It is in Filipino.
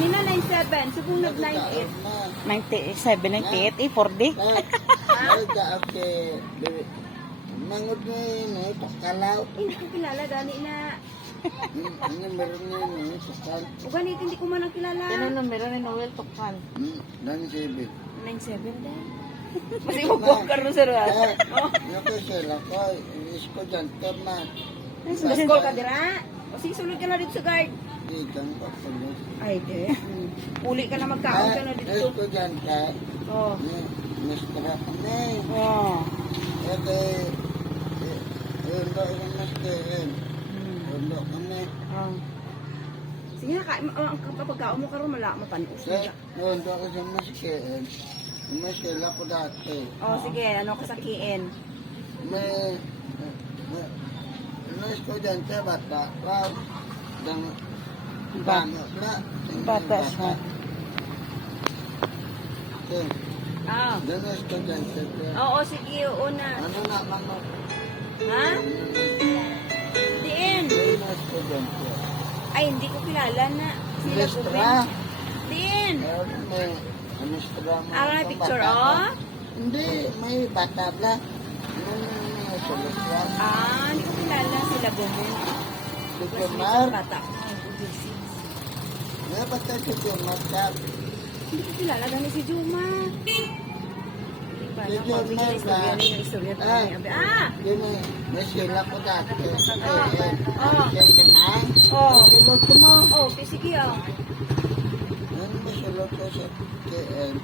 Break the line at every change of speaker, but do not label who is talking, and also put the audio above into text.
kanina 9.7. Subong nag 9.8.
97, 98, eh, 4D.
Ay, daap ke mangod ni ni pakalaw.
Hindi ko kilala, gani na.
Ano meron ni ni pakal.
O ganito, hindi ko man ang kilala.
Ano numero ni Noel Tukal?
Dan sibi.
9.7 din. Kasi magbuwag ka rin sa
Eh,
ruas.
Nako sila ko isko jan man.
Sa school ka dira. O sige, sulod ka na dito sa guard.
Di kan ko pulo.
Ay, de. Uli ka na magkaon ka na dito.
Isko jan ka.
Oh.
Ni mistra kami.
Oh.
Ede Undo yung maskerin.
Hmm.
Undo kami.
Oh. Sige na, kain mo. Oh, ang kapagkaon mo karon mala mapanos.
Sa undo ko sa maskerin. Maskela ko dati.
Oh, sige, ano kasakiin?
may may ano estudyante bata raw dan bano na
Bata siya.
Okay.
Ah.
Dan estudyante siya.
Oo, sige, una.
Ano na mano?
Ha? Diin.
Na.
Ay, hindi ko kilala na. Sila
Mistra.
Ruben. Diin.
Ano mistra mo?
Ah, may picture, oh?
Hindi, may bata bla. Ano solusyon?
Ah, hindi ko kilala sila Ruben.
Sige, Mar.
Bata.
May bata si Jumar ka.
Hindi ko kilala gani si Juma.
Si
na
Juma ba? Ah.
Ah!
Yun eh, may sila ko dati.
Ah. Ah.
Yan ka na.
Oh.
Sulot ko mo.
Oh, okay, sige oh.
Yan, masulot ko sa KM.